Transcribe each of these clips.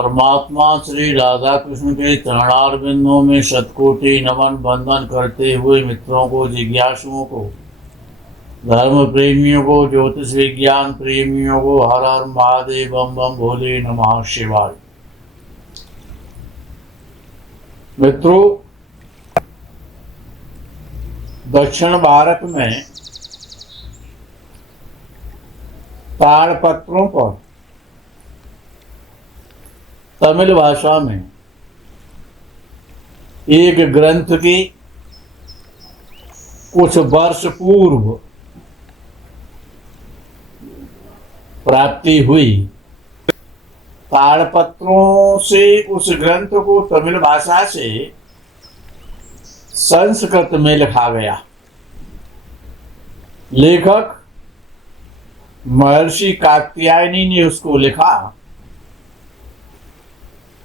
परमात्मा श्री राधा कृष्ण के चरणारविंदों में शतकोटि नमन बंदन करते हुए मित्रों को, जिज्ञासुओं को, धर्म प्रेमियों को, ज्योतिष विज्ञान प्रेमियों को हर हर महादेव बम बम भोले नमः शिवाय। मित्रों, दक्षिण भारत में ताड़पत्रों पर तमिल भाषा में एक ग्रंथ की कुछ वर्ष पूर्व प्राप्ति हुई। ताड़पत्रों से उस ग्रंथ को तमिल भाषा से संस्कृत में लिखा गया। लेखक महर्षि कात्यायनी ने उसको लिखा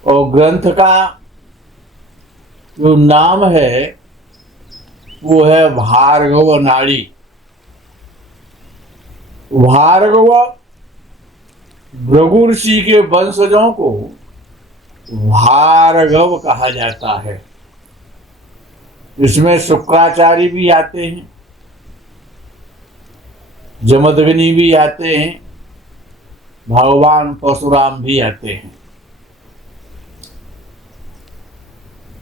और ग्रंथ का जो नाम है वो है भार्गव नाड़ी। भार्गव भृगु ऋषि के वंशजों को भार्गव कहा जाता है। इसमें शुक्राचार्य भी आते हैं, जमदग्नि भी आते हैं, भगवान परशुराम भी आते हैं।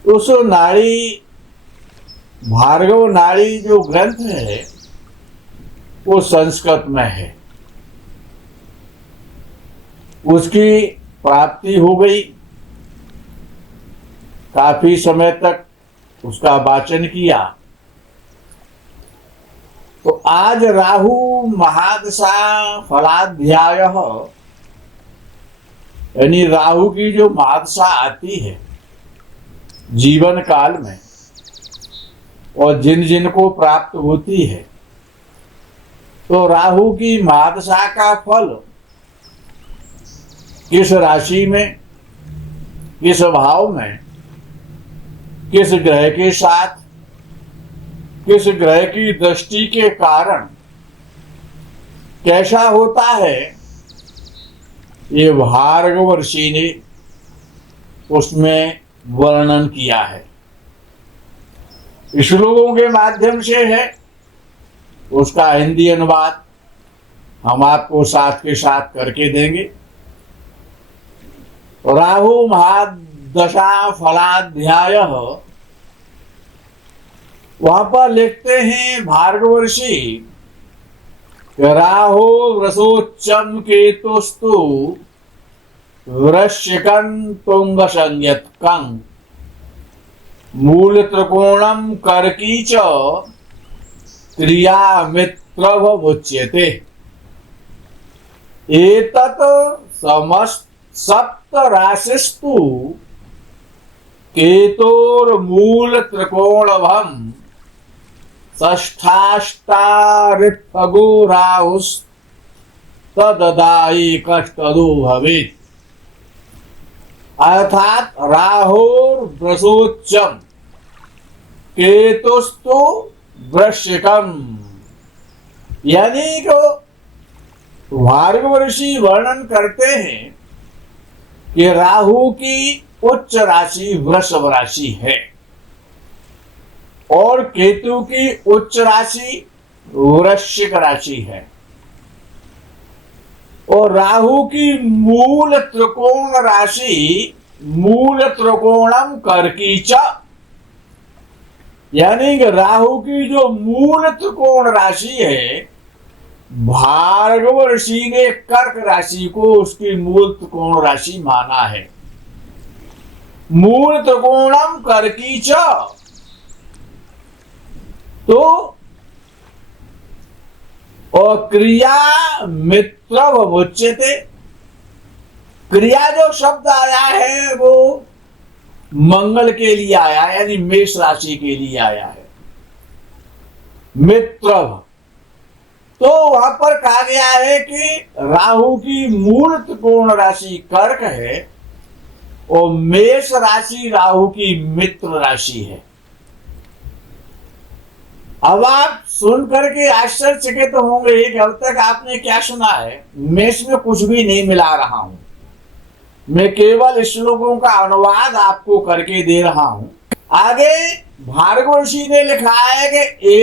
उस नाड़ी, भार्गव नाड़ी जो ग्रंथ है वो संस्कृत में है। उसकी प्राप्ति हो गई। काफी समय तक उसका वाचन किया। तो आज राहु महादशा फलाध्याय, यानी राहु की जो महादशा आती है जीवन काल में और जिन जिन को प्राप्त होती है, तो राहु की महादशा का फल किस राशि में, किस भाव में, किस ग्रह के साथ, किस ग्रह की दृष्टि के कारण कैसा होता है, ये भार्गव ऋषि ने उसमें वर्णन किया है। श्लोकों के माध्यम से है। उसका हिंदी अनुवाद हम आपको साथ के साथ करके देंगे। राहु महादशा फलाध्याय, वहां पर लिखते हैं भार्गव ऋषि, राहु वृषोच्चम केतुस्तु वृश्चिकं तुंग संयतकं मूल त्रिकोणम कर्की च क्रिया मित्रमुच्यते। एतत् समस्त सप्त राशिस्तु केतोर्मूल त्रिकोणभम षष्ठाष्टारिफगो राहुस्तददायि कष्टदो भवेत्। अर्थात राहुर वृषोच्चम केतुस्तु वृश्चिकम, यानी कि भार्गव ऋषि वर्णन करते हैं कि राहु की उच्च राशि वृषभ राशि है और केतु की उच्च राशि वृश्चिक राशि है और राहु की मूल त्रिकोण राशि मूल त्रिकोणम कर्की च, यानी कि राहु की जो मूल त्रिकोण राशि है, भार्गव ऋषि ने कर्क राशि को उसकी मूल त्रिकोण राशि माना है। मूल त्रिकोणम कर्की च, तो और क्रिया मित्र मुच्यते। क्रिया जो शब्द आया है वो मंगल के लिए आया है, यानी मेष राशि के लिए आया है। मित्र, तो वहां पर कहा गया है कि राहु की मूल त्रिकोण राशि कर्क है और मेष राशि राहु की मित्र राशि है। अब आप सुन करके आश्चर्यचकित होंगे कि अब तक आपने क्या सुना है, मेष में कुछ भी नहीं मिला रहा हूं। मैं केवल श्लोकों का अनुवाद आपको करके दे रहा हूं। आगे भार्गव ऋषि ने लिखा है कि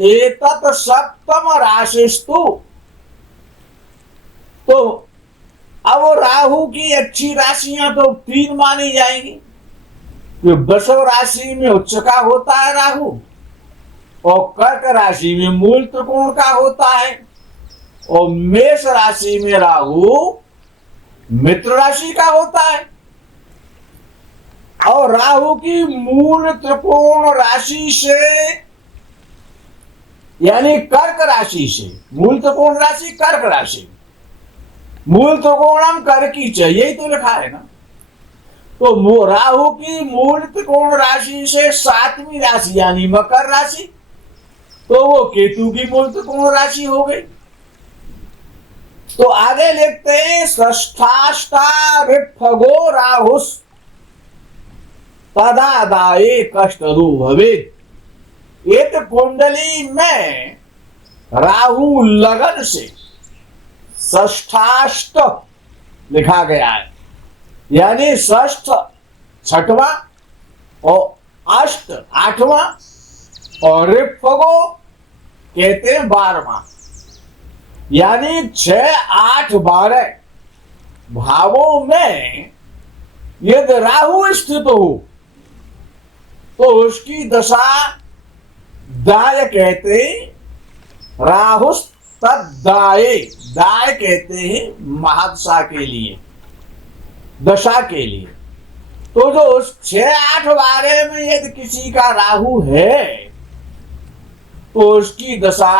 एतत् सप्तम राशिस्तु। तो अब राहु की अच्छी राशियां तो 3 मानी जाएंगी। तो वृषभ राशि में उच्च का होता है राहु, और कर्क राशि में मूल त्रिकोण का होता है, और मेष राशि में राहु मित्र राशि का होता है। और राहु की मूल त्रिकोण राशि से यानी कर्क राशि से, मूल त्रिकोण राशि कर्क राशि, मूल त्रिकोणम कर्की चाहिए, यही तो लिखा है ना। तो राहु की मूल त्रिकोण राशि से 7वीं राशि यानी मकर राशि, तो वो केतु की मूल त्रिकोण राशि हो गई। तो आगे लिखते हैं षष्ठाष्टा ऋफगो राहुस तदादाये कष्टदो भवेत्। एक कुंडली में राहु लगन से षष्ठाष्ट लिखा गया है, यानी षष्ठ 6वां और अष्ट 8वां और ऋफगो कहते हैं 12वां, यानी 6, 8, 12 भावों में यदि राहु स्थित हो तो उसकी दशा दाय कहते हैं। राहु तद्दाये, दाय कहते हैं महदशा के लिए, दशा के लिए। तो जो 6, 8, 12 में यदि किसी का राहु है तो उसकी दशा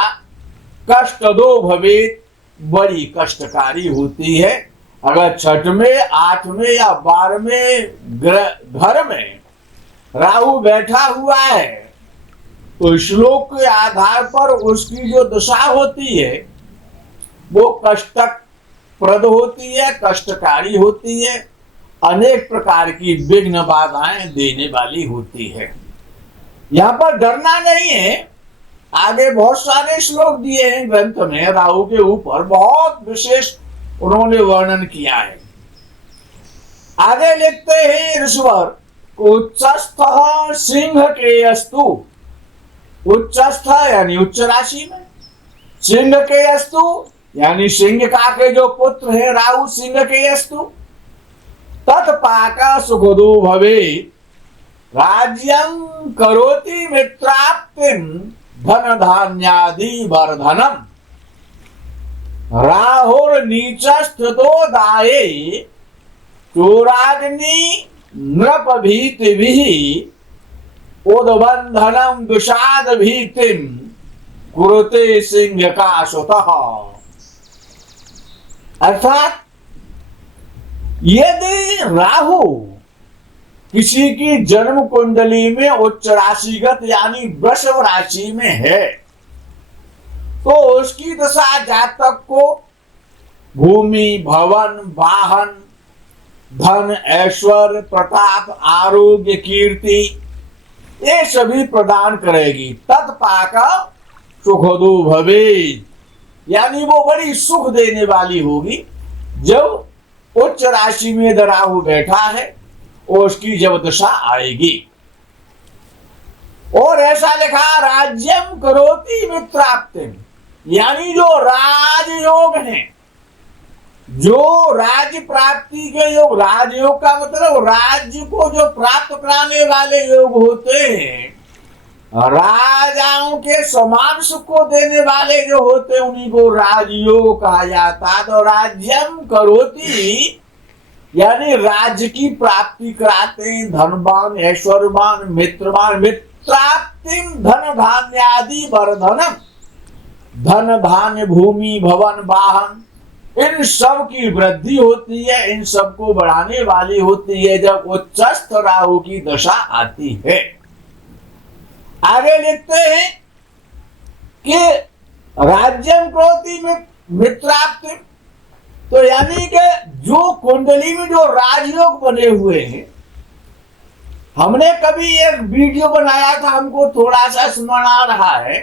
कष्टदो भवेत्, बड़ी कष्टकारी होती है। अगर 6वें, 8वें या 12वें घर में राहु बैठा हुआ है तो श्लोक के आधार पर उसकी जो दशा होती है वो कष्टप्रद होती है, कष्टकारी होती है, अनेक प्रकार की विघ्न बाधाएं देने वाली होती है। यहां पर डरना नहीं है। आगे बहुत सारे श्लोक दिए हैं ग्रंथ में, राहु के ऊपर बहुत विशेष उन्होंने वर्णन किया है। आगे लिखते हैं ऋषवर उच्चस्थ सिंह के अस्तु, उच्चस्थ यानी उच्च राशि में, सिंह के अस्तु यानी सिंह का के जो पुत्र है राहु सिंह के अस्तु, तत्पाका सुखदो भवेत्, राज्यं करोति मित्राप्तिं धन धान्यादि वर्धनम। राहुर नीचस्थितो दाये चोराग्नि नृप भीतिभिः उद्बंधनम विषाद भीतिम कुरुते सिंह का सुतः। अर्थात यदि राहु किसी की जन्म कुंडली में उच्च राशिगत यानी वृषभ राशि में है तो उसकी दशा जातक को भूमि, भवन, वाहन, धन, ऐश्वर्य, प्रताप, आरोग्य, कीर्ति ये सभी प्रदान करेगी। तत्पाक सुखदो भवेत्, यानी वो बड़ी सुख देने वाली होगी। जब उच्च राशि में राहु बैठा है और उसकी जब दशा आएगी। और ऐसा लिखा राज्यम करोति मित्राप्तिम, यानी जो राजयोग हैं, जो राज्य प्राप्ति के योग, राजयोग का मतलब राज्य को जो प्राप्त कराने वाले योग होते हैं, राजाओं के समान सुख को देने वाले जो होते हैं उन्हीं को राजयोग कहा जाता। तो राज्यम करोति यानी राज्य की प्राप्ति कराते हैं, धनवान, ऐश्वर्यवान, मित्रवान, मित्राप्तिम धन धान्यादि वर्धनम, धन धान्य, भूमि, भवन, वाहन इन सब की वृद्धि होती है, इन सब को बढ़ाने वाली होती है जब उच्चस्थ राहु की दशा आती है। आगे लिखते हैं कि राज्यम करोति में मित्राप्ति, तो यानी कि जो कुंडली में जो राजयोग बने हुए हैं, हमने कभी एक वीडियो बनाया था, हमको थोड़ा सा स्मरण आ रहा है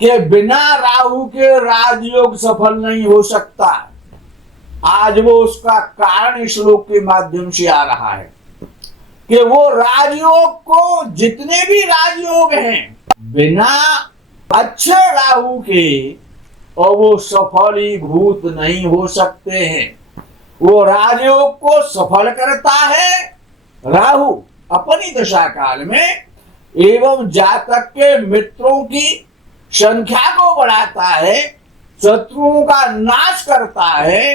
कि बिना राहु के राजयोग सफल नहीं हो सकता। आज वो उसका कारण इस श्लोक के माध्यम से आ रहा है कि वो राजयोग को, जितने भी राजयोग हैं, बिना अच्छे राहु के और वो सफलीभूत नहीं हो सकते हैं। वो राजयोग को सफल करता है राहु अपनी दशा काल में, एवं जातक के मित्रों की संख्या को बढ़ाता है, शत्रुओं का नाश करता है,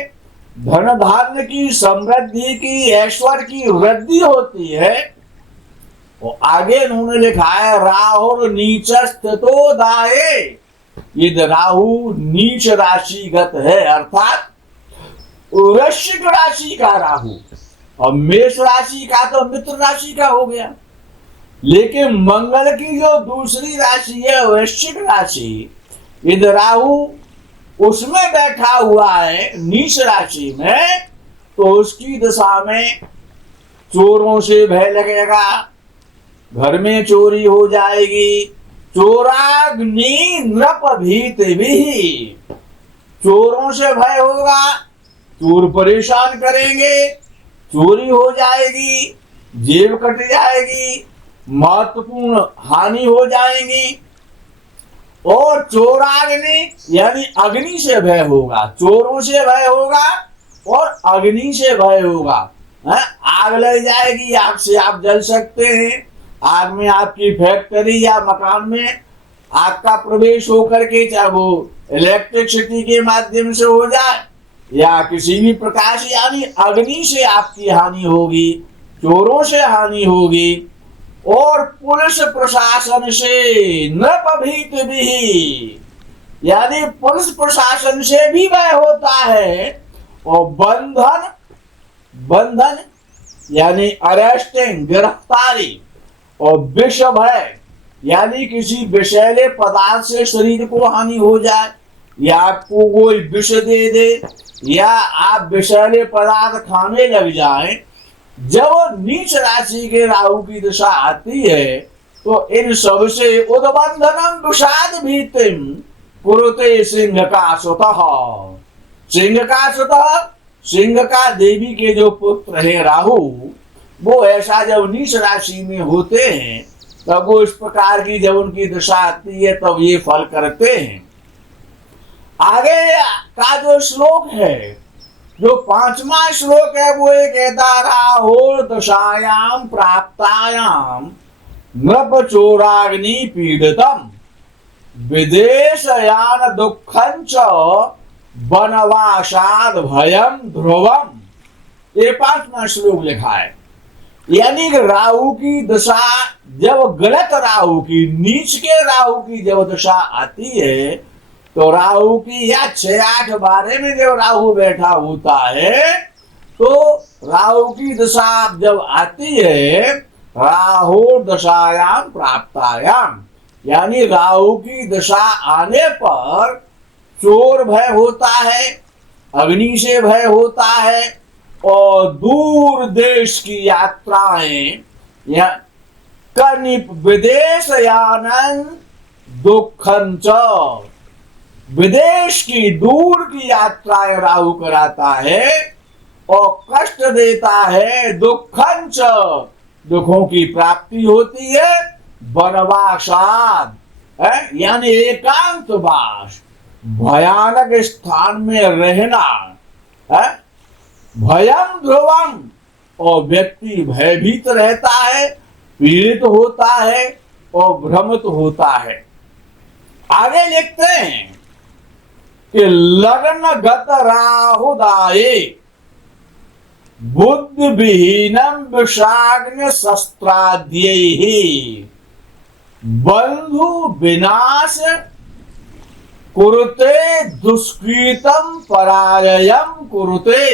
धन धान्य की समृद्धि की, ऐश्वर्य की वृद्धि होती है। और आगे उन्होंने लिखा है राहु नीच स्थितो दाये, ये राहु नीच राशिगत है, अर्थात वृश्चिक राशि का राहु, और मेष राशि का तो मित्र राशि का हो गया। लेकिन मंगल की जो दूसरी राशि है वृश्चिक राशि, यदि राहु उसमें बैठा हुआ है नीच राशि में, तो उसकी दशा में चोरों से भय लगेगा, घर में चोरी हो जाएगी। चोराग्नि नृप भीत भी, चोरों से भय होगा, चोर परेशान करेंगे, चोरी हो जाएगी, जेब कट जाएगी, महत्वपूर्ण हानि हो जाएगी। और चोराग्नि यानी अग्नि से भय होगा, चोरों से भय होगा और अग्नि से भय होगा। आग लग जाएगी, आग से आप जल सकते हैं, आग में आपकी फैक्ट्री या मकान में आग का प्रवेश होकर के, चाहे वो इलेक्ट्रिसिटी के माध्यम से हो जाए या किसी भी प्रकार से, यानी अग्नि से आपकी हानि होगी, चोरों से हानि होगी। और पुलिस प्रशासन से नृपभीत भी, यानी पुलिस प्रशासन से भी भय होता है। और बंधन यानी अरेस्टिंग, गिरफ्तारी। और विष भय यानी किसी विषैले पदार्थ से शरीर को हानि हो जाए, या आपको कोई विष दे दे, या आप विषैले पदार्थ खाने लग जाएं। जब नीच राशि के राहु की दशा आती है तो इन सबसे उद्बंधनम विषाद भीतिम कुरुते सिंह का स्वतः, सिंह का स्वतः, सिंह का देवी के जो पुत्र है राहु, वो ऐसा जब नीच राशि में होते हैं तब वो इस प्रकार की जब उनकी दशा आती है तब ये फल करते हैं। आगे का जो श्लोक है, जो 5वां श्लोक है, वो ये कहता राहु दशायाम प्राप्तायाम नृप चोराग्नि पीड़ितम विदेशयान दुःखं च वनवासाद भयम ध्रुवम। ये 5वां श्लोक लिखा है। यानी कि राहु की दशा जब गलत राहु की, नीच के राहु की जब दशा आती है तो राहु की, या 6-8-12 में जब राहु बैठा होता है तो राहु की दशा जब आती है, राहु दशायाम प्राप्तायाम, यानी राहु की दशा आने पर चोर भय होता है, अग्नि से भय होता है, और दूर देश की यात्राएं या कनिप विदेश यानन दुखं च, विदेश की दूर की यात्राएं राहु कराता है और कष्ट देता है। दुखं च, दुखों की प्राप्ति होती है। वनवासाद यानी एकांतवास, भयानक स्थान में रहना है। भयम ध्रुवम, और व्यक्ति भयभीत रहता है, पीड़ित होता है और भ्रमित होता है। आगे लिखते हैं कि लग्न गत राहुदाये बुद्धि विहीनम विषाग्न शस्त्राद्यैहि बंधु विनाश कुरुते दुष्कृतम पराययम कुरुते।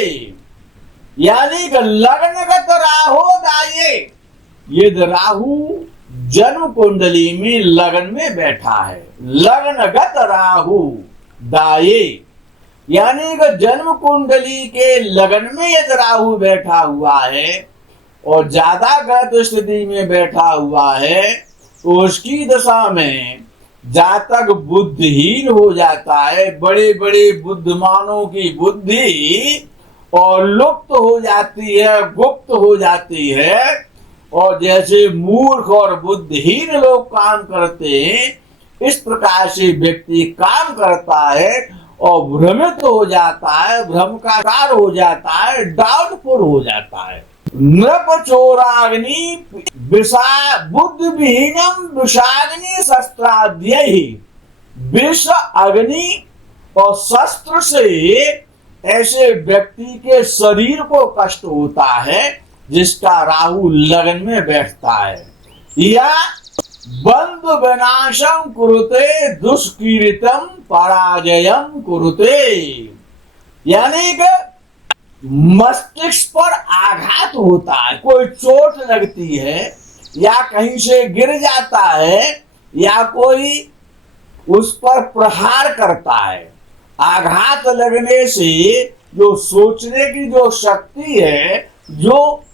यानी कि लग्नगत राहु दाये, ये राहु जन्म कुंडली में लगन में बैठा है। लग्नगत राहु दाये यानी कि जन्म कुंडली के लगन में यदि राहु बैठा हुआ है और ज्यादा गलत स्थिति में बैठा हुआ है तो उसकी दशा में जातक बुद्धिहीन हो जाता है। बड़े बड़े बुद्धिमानों की बुद्धि और लुप्त हो जाती है, गुप्त हो जाती है। और जैसे मूर्ख और बुद्धिहीन लोग काम करते हैं, इस प्रकार से व्यक्ति काम करता है और भ्रमित हो जाता है, भ्रम का शिकार हो जाता है, डाउटफुल हो जाता है। नृप चोराग्नि बुद्धि विहीनम विषाग्नि शस्त्राद्य ही। विष, अग्नि और शस्त्र से ऐसे व्यक्ति के शरीर को कष्ट होता है जिसका राहु लगन में बैठता है। या बंधु विनाशम कुरुते दुष्कीर्तम पराजयम कुरुते, यानी कि मस्तिष्क पर आघात होता है, कोई चोट लगती है या कहीं से गिर जाता है या कोई उस पर प्रहार करता है। आघात लगने से जो सोचने की जो शक्ति है, जो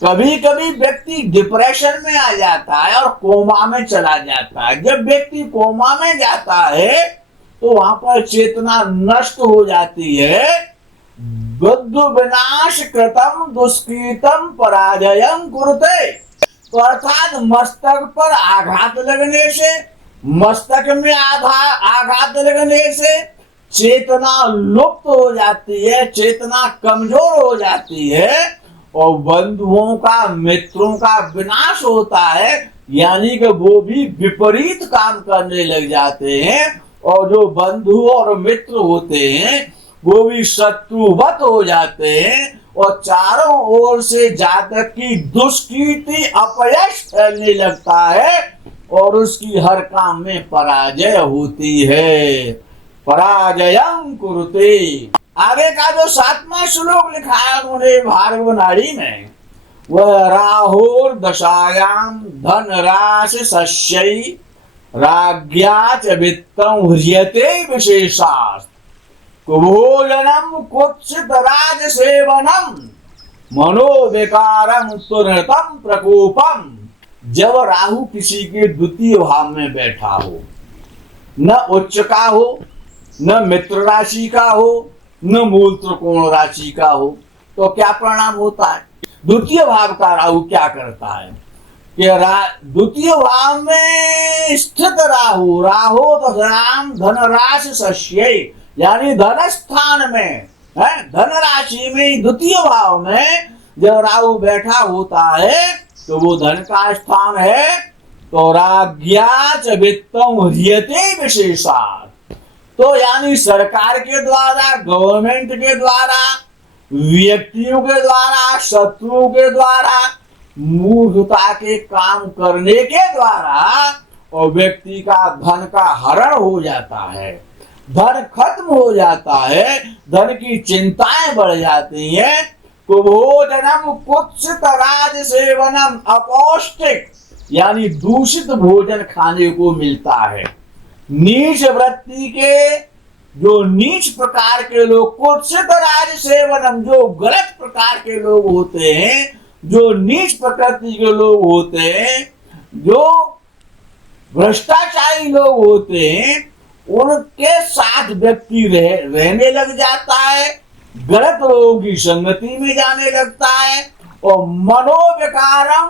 कभी कभी व्यक्ति डिप्रेशन में आ जाता है और कोमा में चला जाता है। जब व्यक्ति कोमा में जाता है तो वहां पर चेतना नष्ट हो जाती है। बुद्धि विनाश कृतम दुष्कृतम पराजयम कुरुते, तो अर्थात मस्तक पर आघात लगने से, मस्तक में आघात लगने से चेतना लुप्त हो जाती है, चेतना कमजोर हो जाती है और बंधुओं का, मित्रों का विनाश होता है। यानी कि वो भी विपरीत काम करने लग जाते हैं और जो बंधु और मित्र होते हैं वो भी शत्रुवत हो जाते हैं और चारों ओर से जातक की दुष्कीर्ति, अपयश फैलने लगता है और उसकी हर काम में पराजय होती है। पराजयम कुरुते। आगे का जो 7वां श्लोक लिखा है उन्होंने भार्गव नाड़ी में, वह राहुर दशायाम धन राश सस्यै राज्ञा च वित्तं ह्रियते विशेषात् कुभोजनम कुत्सित राज सेवनम मनोविकारम तुरतम प्रकोपम। जब राहु किसी के द्वितीय भाव में बैठा हो, न उच्च का हो, न मित्र राशि का हो, न मूल त्रिकोण राशि का हो, तो क्या परिणाम होता है? द्वितीय भाव का राहु क्या करता है कि द्वितीय भाव में स्थित राहु, राहु दशायाम धन राशि सस्यै, यानी धन स्थान में है, धन राशि में द्वितीय भाव में जब राहु बैठा होता है तो वो धन का स्थान है। तो राज्ञा च वित्तं ह्रियते विशेषात्, तो यानी सरकार के द्वारा, गवर्नमेंट के द्वारा, व्यक्तियों के द्वारा, शत्रुओं के द्वारा, मूर्खता के काम करने के द्वारा और व्यक्ति का धन का हरण हो जाता है, धन खत्म हो जाता है, धन की चिंताएं बढ़ जाती हैं। कुभोजनम कुत्सित राज सेवनम, अपौष्टिक यानी दूषित भोजन खाने को मिलता है। नीच वृत्ति के, जो नीच प्रकार के लोग, कुत्सित राज सेवनम, जो गलत प्रकार के लोग होते हैं, जो नीच प्रकृति के लोग होते हैं, जो भ्रष्टाचारी लोग होते हैं, उनके साथ व्यक्ति रहने लग जाता है, गलत लोगों की संगति में जाने लगता है और मनोविकारम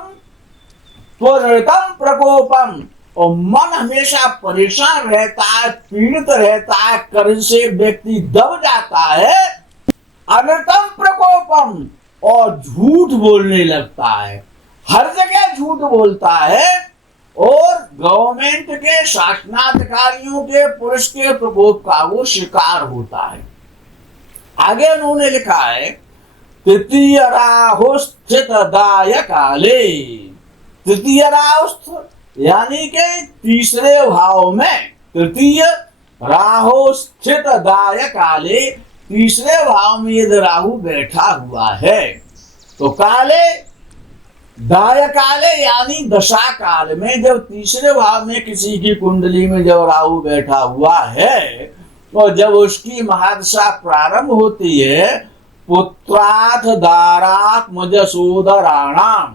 त्वरितम प्रकोपम, और मन हमेशा परेशान रहता है, पीड़ित रहता है, कर्ज से व्यक्ति दब जाता है। अनृतम प्रकोपम, और झूठ बोलने लगता है, हर जगह झूठ बोलता है और गवर्नमेंट के, शासनाधिकारियों के, पुरुष के प्रकोप का वो शिकार होता है। आगे उन्होंने लिखा है तृतीय राहु स्थित दाय काले, तृतीय राहु यानी कि तीसरे भाव में, तृतीय राहु स्थित दाय काले, तीसरे भाव में यदि राहु बैठा हुआ है तो काले, दाय काले यानी दशा काल में, जब तीसरे भाव में किसी की कुंडली में जब राहु बैठा हुआ है तो जब उसकी महादशा प्रारंभ होती है, पुत्राथ दारात मजसूदराणाम,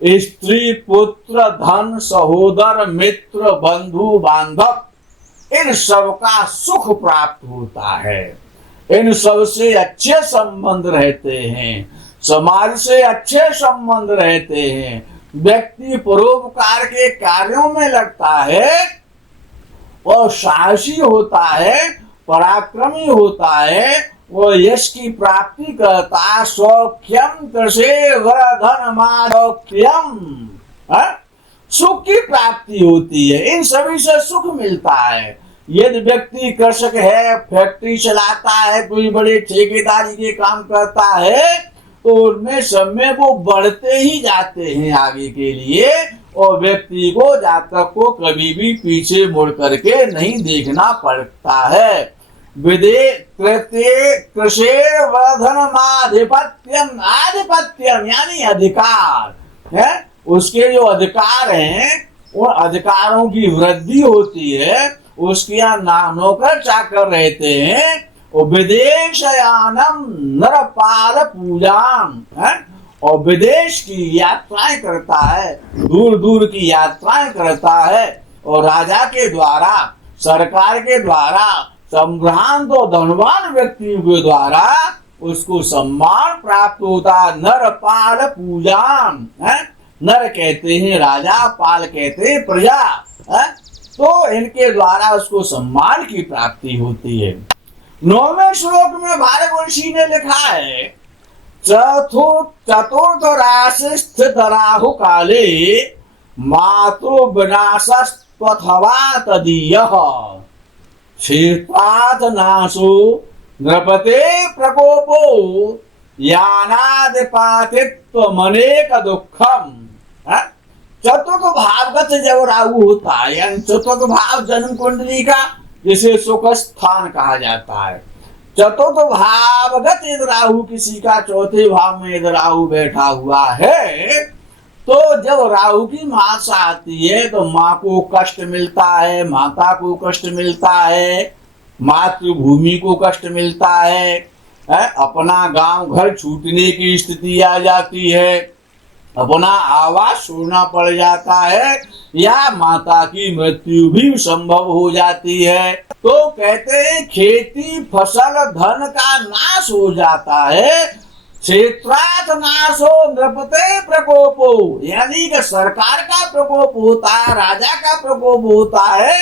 स्त्री, पुत्र, धन, सहोदर, मित्र, बंधु, बांधव, इन सब का सुख प्राप्त होता है। इन सब से अच्छे संबंध रहते हैं, समाज से अच्छे संबंध रहते हैं, व्यक्ति परोपकार के कार्यों में लगता है और साहसी होता है, पराक्रमी होता है, वो यश की प्राप्ति करता, सौख्यम कृषे वरधन माधौख्यम, सुख की प्राप्ति होती है, इन सभी से सुख मिलता है। यदि व्यक्ति कृषक है, फैक्ट्री चलाता है, कोई बड़े ठेकेदारी के काम करता है, तो उनमें सब में वो बढ़ते ही जाते हैं आगे के लिए, और व्यक्ति को जातक को कभी भी पीछे मुड़ करके नहीं देखना पड़ता है। विदे कृत्ये कृषेर वर्धनमाधिपत्यम, आधिपत्यम यानी अधिकार है, उसके जो अधिकार हैं उन अधिकारों की वृद्धि होती है, उसके यहाँ नौकर चाकर रहते हैं। और विदेशयानम नरपाल पूजाम है, और विदेश की यात्राएं करता है, दूर दूर की यात्राएं करता है, और राजा के द्वारा, सरकार के द्वारा, संभ्रांत और धनवान व्यक्तियों के द्वारा उसको सम्मान प्राप्त होता है। नरपाल पूजाम है, नर कहते हैं राजा, पाल कहते हैं प्रजा है, तो इनके द्वारा उसको सम्मान की प्राप्ति होती है। 9वें श्लोक में भारतवंशी ने लिखा है, चतुर्थ राशि स्थित राहु काले मातृ विनाशस्त्वथवा तदीयः क्षेत्रात् नाशो नृपते प्रकोपो यानादिपातित्वमनेक दुःखम। चतुर्थ भावगत जब राहु होता है, यानी चतुर्थ भाव जन्म कुंडली का, जिसे सुख स्थान कहा जाता है, चतुर्थ भावगत यदि राहु किसी का चौथे भाव में यदि राहु बैठा हुआ है, तो जब राहु की मासा आती है तो माँ को कष्ट मिलता है, माता को कष्ट मिलता है, मातृभूमि को कष्ट मिलता है, अपना गांव घर छूटने की स्थिति आ जाती है, अपना आवास छोड़ना पड़ जाता है, या माता की मृत्यु भी संभव हो जाती है। तो कहते हैं खेती फसल धन का नाश हो जाता है, क्षेत्रात् नाशो नृपते प्रकोपो, यानी कि सरकार का प्रकोप होता है, राजा का प्रकोप होता है,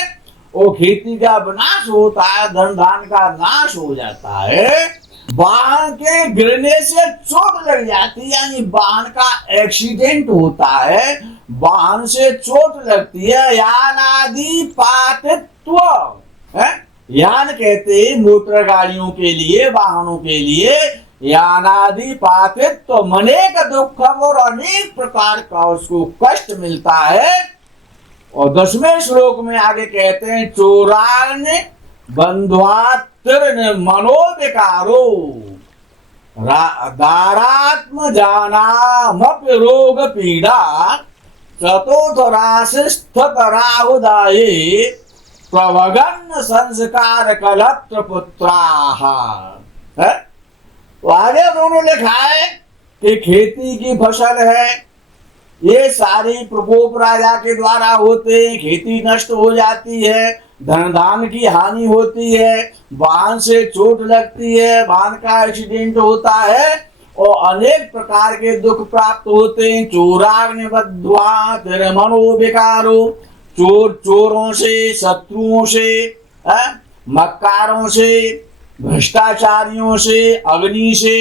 और खेती का विनाश होता है, धन धान का नाश हो जाता है। वाहन के गिरने से चोट लग जाती है, यानी वाहन का एक्सीडेंट होता है, वाहन से चोट लगती है। यान आदि पातित्व है, यान कहते हैं मोटर गाड़ियों के लिए, वाहनों के लिए, यानादि पातित्व मनेक दुःखम, और अनेक प्रकार का उसको कष्ट मिलता है। और 10वें श्लोक में आगे कहते हैं, चोरान बंध्वात्तिर्न मनोविकारो दारात्म जानामपि रोग पीड़ा चतुर्थ राशि स्थित राहुदाये प्रभगन संस्कार कलत्र पुत्राः। तो आगे उन्होंने लिखा है कि खेती की फसल है, ये सारी प्रकोप राजा के द्वारा होते हैं, खेती नष्ट हो जाती है, धन धान की हानि होती है, वाहन से चोट लगती है, वाहन का एक्सीडेंट होता है, और अनेक प्रकार के दुख प्राप्त होते हैं। चोराग्निबद्ध्वा मनोविकारो, चोरों से, शत्रुओं से, मक्कारों से, भ्रष्टाचारियों से, अग्नि से,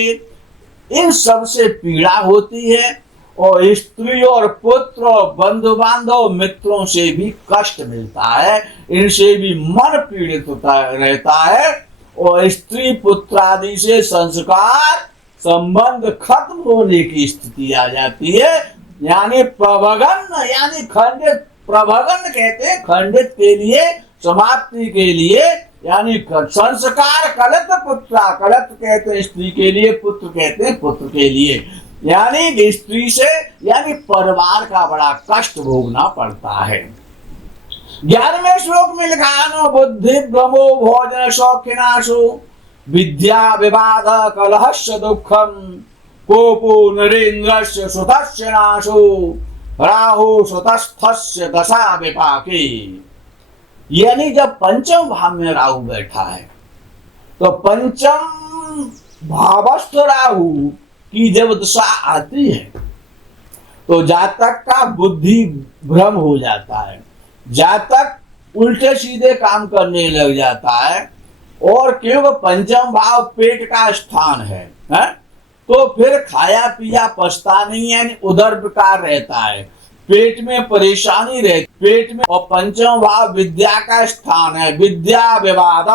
इन सब से पीड़ा होती है। और स्त्री और पुत्र, बंधु बांधव, मित्रों से भी कष्ट मिलता है, इनसे भी मन पीड़ित होता रहता है। और स्त्री पुत्र आदि से संस्कार संबंध खत्म होने की स्थिति आ जाती है, यानी प्रभगन, यानी खंडित, प्रभगन कहते हैं खंडित के लिए, समाप्ति के लिए, यानी संस्कार कलत पुत्रा, कलत कहते हैं स्त्री के लिए, पुत्र कहते हैं पुत्र के लिए, यानी स्त्री से, यानी परिवार का बड़ा कष्ट भोगना पड़ता है। 11वें श्लोक में लिखा है, नो बुद्धि भ्रमो भोजन शौखिनाशो विद्या विवाद कलहस्य दुःखम कोपो नरेन्द्रस्य सुतस्य नाशो राहु सुतस्थस्य दशा विपाके। यानी जब पंचम भाव में राहु बैठा है, तो पंचम भावस्थ राहु की जब दशा आती है तो जातक का बुद्धि भ्रम हो जाता है, जातक उल्टे सीधे काम करने लग जाता है। और क्योंकि पंचम भाव पेट का स्थान है, तो फिर खाया पिया पचता नहीं है, यानी उदर विकार रहता है, पेट में परेशानी रहती, पेट में। और पंचम भाव विद्या का स्थान है, विद्या विवाद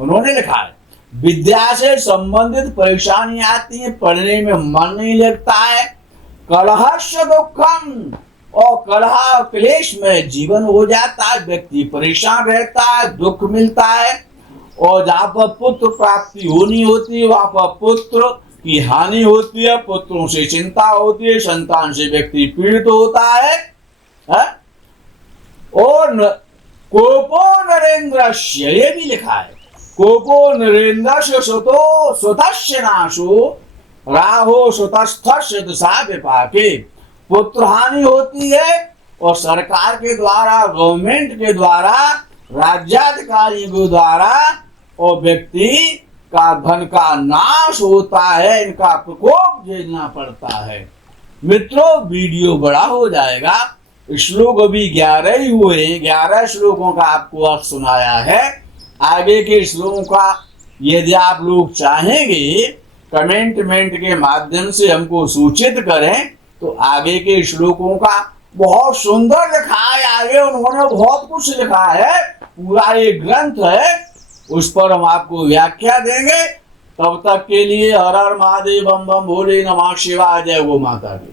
उन्होंने लिखा है, विद्या से संबंधित परेशानी आती है, पढ़ने में मन नहीं लगता है। कलहस्य दुखम, और कलह क्लेश में जीवन हो जाता है, व्यक्ति परेशान रहता है, दुख मिलता है। और जहाँ पर पुत्र प्राप्ति होनी होती है वहां पर पुत्र की हानि होती है, पुत्रों से चिंता होती है, संतान से व्यक्ति पीड़ित होता है। और कोपो नरेंद्रस्य, ये भी लिखा है, कोपो नरेंद्रस्य सुतो सुतस्य नाशो राहो सुतस्थस्य दशा विपाके। पुत्र हानि होती है और सरकार के द्वारा, गवर्नमेंट के द्वारा, राज्याधिकारियों के द्वारा, और व्यक्ति का धन का नाश होता है, इनका प्रकोप झेलना पड़ता है। मित्रों, वीडियो बड़ा हो जाएगा, श्लोक अभी 11 ही हुए, 11 श्लोकों का आपको अर्थ सुनाया है। आगे के श्लोकों का यदि आप लोग चाहेंगे कमेंटमेंट के माध्यम से हमको सूचित करें तो आगे के श्लोकों का बहुत सुंदर लिखा है, आगे उन्होंने बहुत कुछ लिखा है, पूरा एक ग्रंथ है, उस पर हम आपको व्याख्या देंगे। तब तक के लिए हर हर महादेव, बम बम भोले, नमः शिवाय, जय गो माता दी।